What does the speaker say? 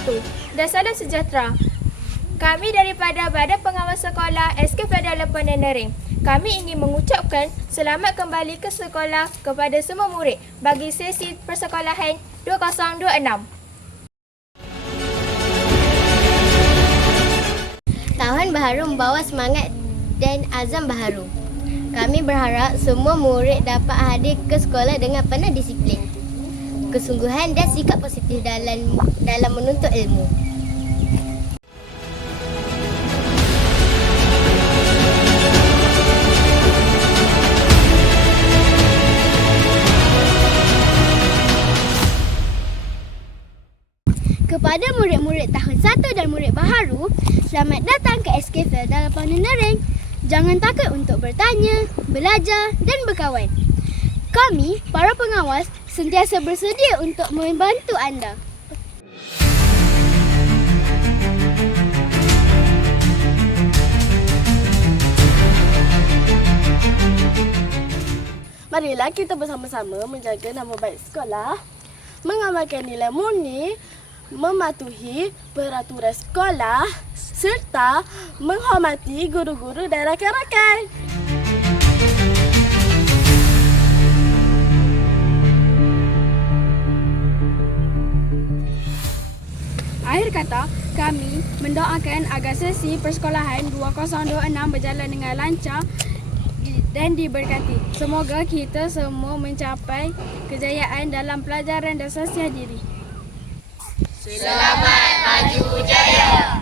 wabarakatuh dan salam sejahtera. Kami daripada Badan Pengawas Sekolah SK Federal Penenering. Kami ingin mengucapkan selamat kembali ke sekolah kepada semua murid bagi sesi persekolahan 2026. Tahun baharu membawa semangat dan azam baharu. Kami berharap semua murid dapat hadir ke sekolah dengan penuh disiplin, kesungguhan dan sikap positif dalam menuntut ilmu. Kepada murid-murid tahun 1 dan murid baharu, selamat datang ke SK Federal Penenering. Jangan takut untuk bertanya, belajar dan berkawan. Kami, para pengawas, sentiasa bersedia untuk membantu anda. Marilah kita bersama-sama menjaga nama baik sekolah, mengamalkan nilai murni, mematuhi peraturan sekolah serta menghormati guru-guru dan rakan-rakan. Akhir kata, kami mendoakan agar sesi persekolahan 2026 berjalan dengan lancar dan diberkati. Semoga kita semua mencapai kejayaan dalam pelajaran dan sosial diri. Selamat maju jaya!